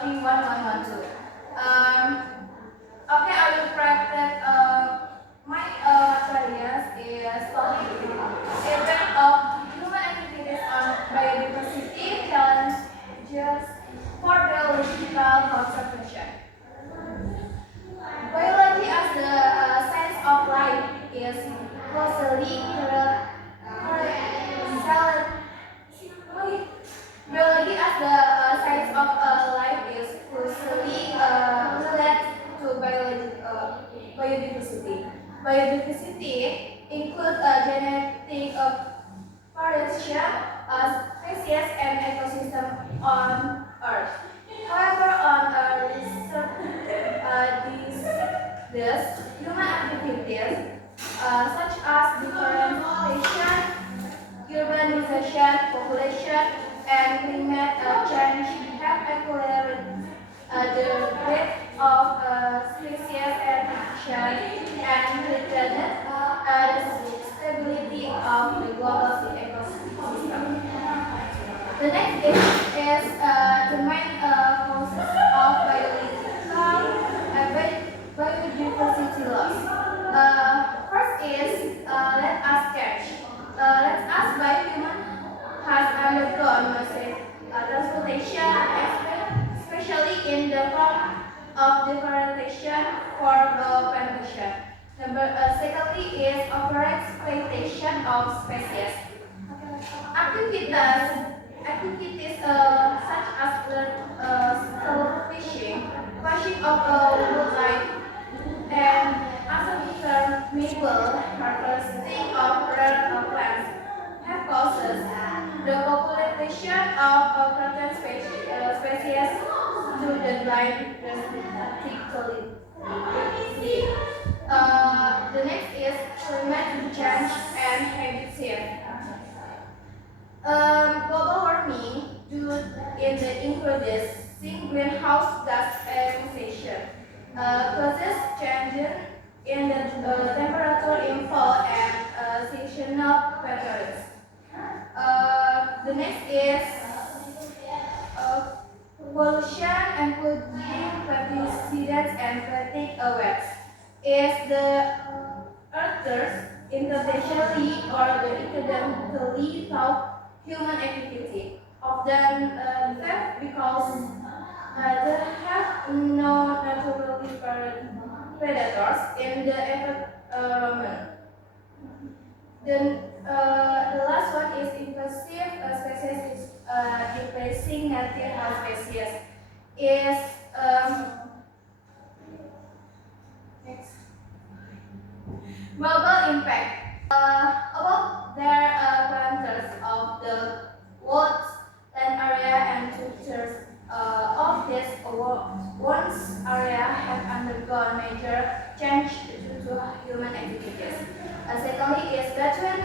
3112. Okay, I will practice my areas is studying effect of human activities on biodiversity challenges for biological conservation. Biology as the science of life is closely Biology as the science of life is closely related to biodiversity. Biodiversity includes genetic variation, species, and ecosystem on Earth. However, on this human activities such as deforestation, urbanization, population, and climate change have accelerated the rate of species extinction and threatened the stability of the global ecosystem. The next is the main causes of biodiversity loss. First is let us by human has undergone massive transportation, especially in the form of deforestation for plantation. Secondly is overexploitation of species. Activities such as fishing, washing of wildlife, and unsustainable harvesting of rare plants have causes the population of certain species to decline drastically. The next is climate change and habit shift. Global warming due in the increasing greenhouse gas emission causes changes in the temperature in fall and seasonal patterns. The next is pollution, including pesticides and plastic waste, is the Earth's intentionally or the accidentally thought human activity, often theft because they have no natural predators in the environment. Then the last one is invasive species is replacing native species is next. Global impact. About their planters of the world's land area and structures of this once area have undergone major change due to human activities. Secondly is between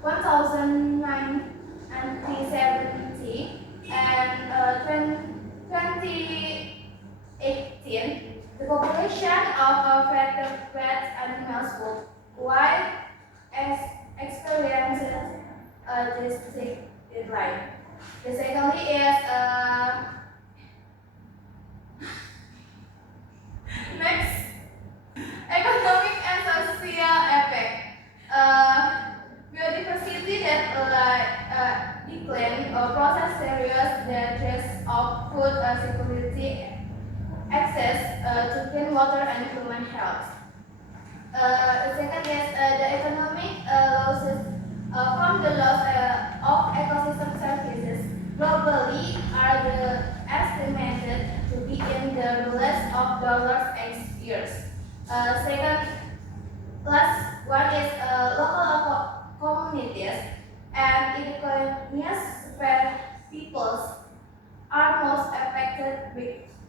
1970 and 2018, the population of vertebrate animals worldwide experienced a drastic decline. The secondly is next, economic and social effect. Biodiversity that decline process serious threats of food security, access to clean water, and human health. The second is the economic losses from the loss of ecosystem services globally are estimated to be in the billions of dollars each years. Second, last one is local communities and economies where peoples are most affected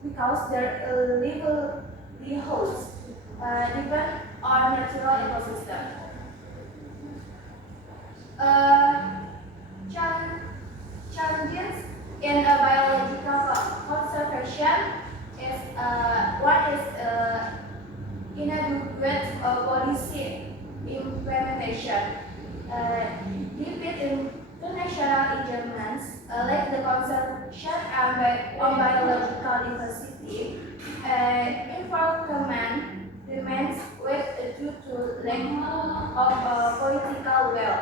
because their livelihoods depend on natural ecosystem. Challenges in biological conservation is one is inadequate policy implementation. Deep international agreements protection and biological diversity, environment remains weak due to lack of political will,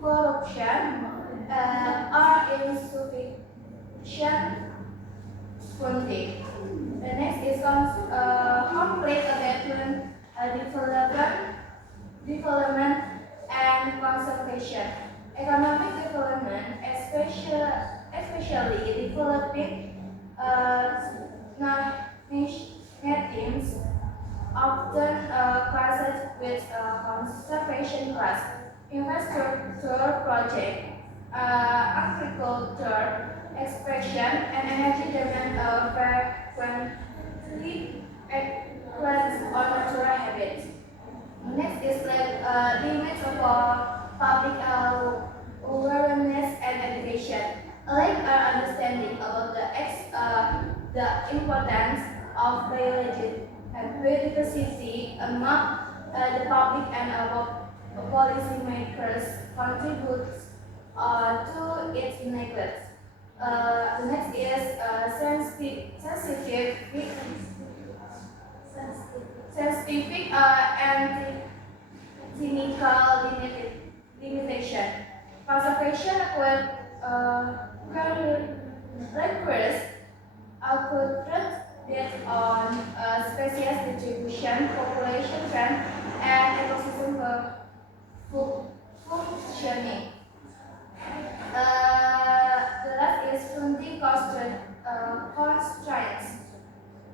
corruption, or insufficient funding. The next is conflict between development and conservation. Economic development, especially developing nations, often classes with conservation class, infrastructure project, agriculture, expression, and energy demand frequently influence on natural habits. Next is limits of public awareness and education. A lack understanding about the importance of biodiversity among the public and policymakers contributes to its neglect. The next is scientific and technical limitation. Conservation requires accurate data on species distribution, population trend, and ecosystem functioning. The last is funding constraints.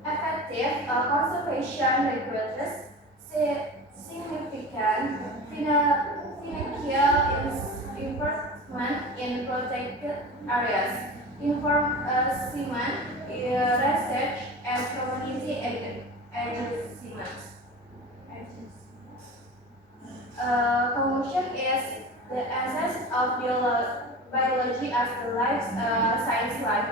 Effective conservation requires significant financial investment in protected areas, enforcement, research, and community engagement. Conclusion is the essence of biology as the life science lies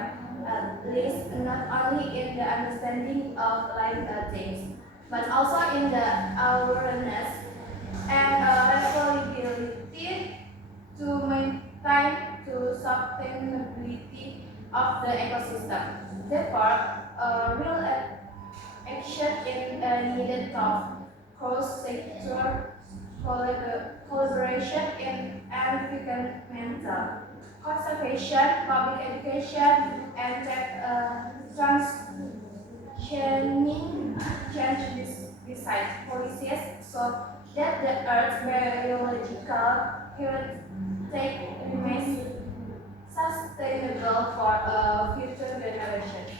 not only in the understanding of life things, but also in the awareness and responsibility to maintain the sustainability of the ecosystem. Therefore, real action is needed of cross-sector collaboration in environmental conservation, public education, and transitioning change design policies so that the Earth's biological heritage remains sustainable for future generations.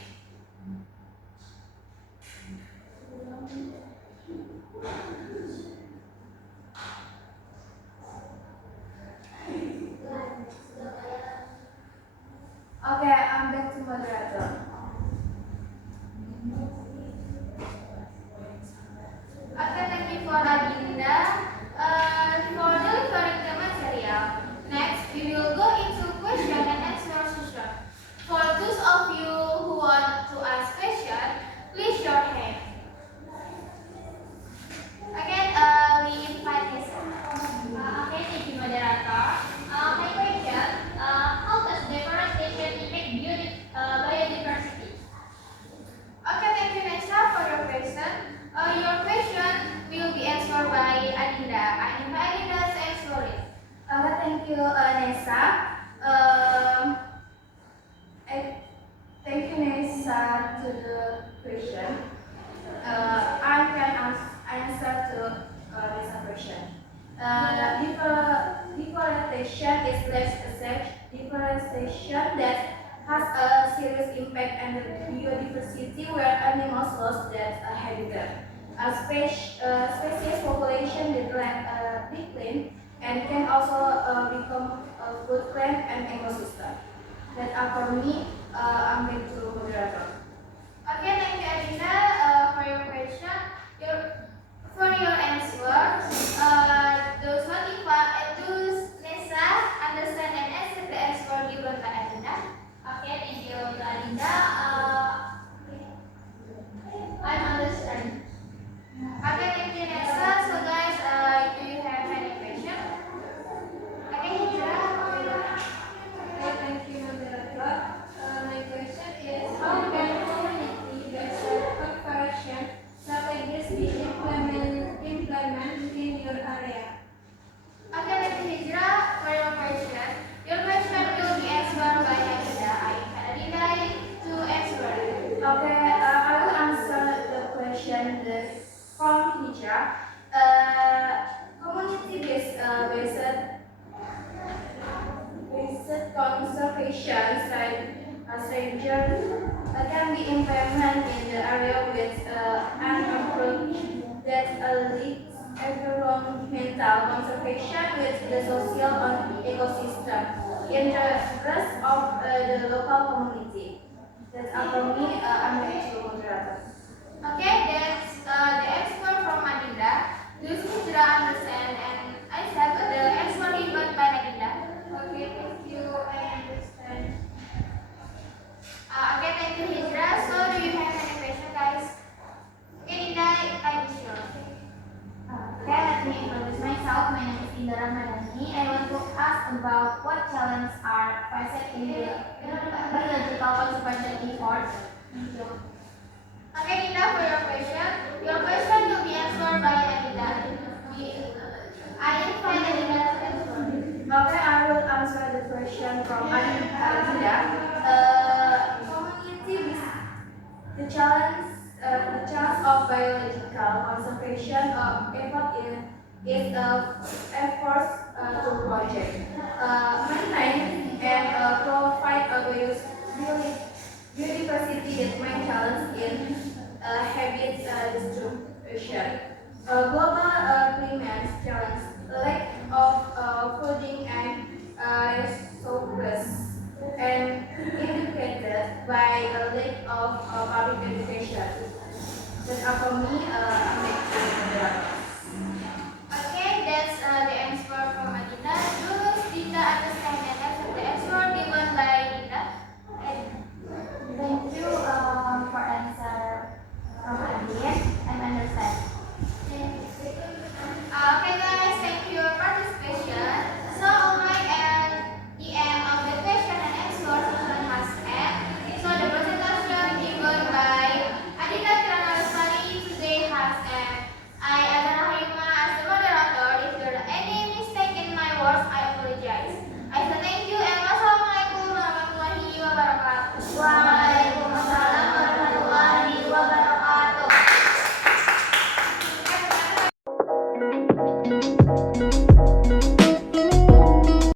Okay, I'm back to moderator. Okay, thank you for Adinda for delivering the material. Next, we will go into question and answer session. For those of you who want to ask question, please your hand. Again, we invite Nisa. Okay, thank you, moderator. My question: how does deforestation impact biodiversity? Okay, thank you, Nisa, for your question. Your question will be answered by Adinda. I invite Adinda to answer it. Thank you, Nessa. Thank you, Nessa, to the question. I can answer to this question. Deforestation is such deforestation that has a serious impact on the biodiversity where animals lost their habitat. Species population decline and can also become a food plant and ecosystem. That are for me, I'm going to moderator. Okay, thank you, Adinda, for your question. For your answer, does Nessa understand and accept the answer given by Adinda? Okay, thank you, Adinda. I understand. Okay, thank you, Nessa. So, guys, do you have any question? Okay, Hijra. Okay, thank you, moderator. conservation strategy can be implemented in the area with an approach that links environmental conservation with the social and ecosystem in the interest of the local community. That's all from me. I'm going to moderator. Okay, that's the expert from Madinda. Does Hijra understand? And I said the expert given by Madinda. Okay, thank you. I understand. Okay, thank you, Hijra. So, do you have any question, guys? Okay, Dinda, I'm sure. Okay, let me introduce myself. My name is Dinda Ramadhani. I want to ask about what challenges are faced in the biological conservation efforts. Thank you. Okay, Dinda, for your question. Your question will be answered by Adinda. I invite Adinda to answer. Okay, I will answer the question from Adinda. The challenge of biological conservation effort is efforts to project, maintain and provide a biodiversity that main challenge in habit distribution. Global climate challenge, lack of fooding and resources, and indicated by a lack of public education. That's all for me.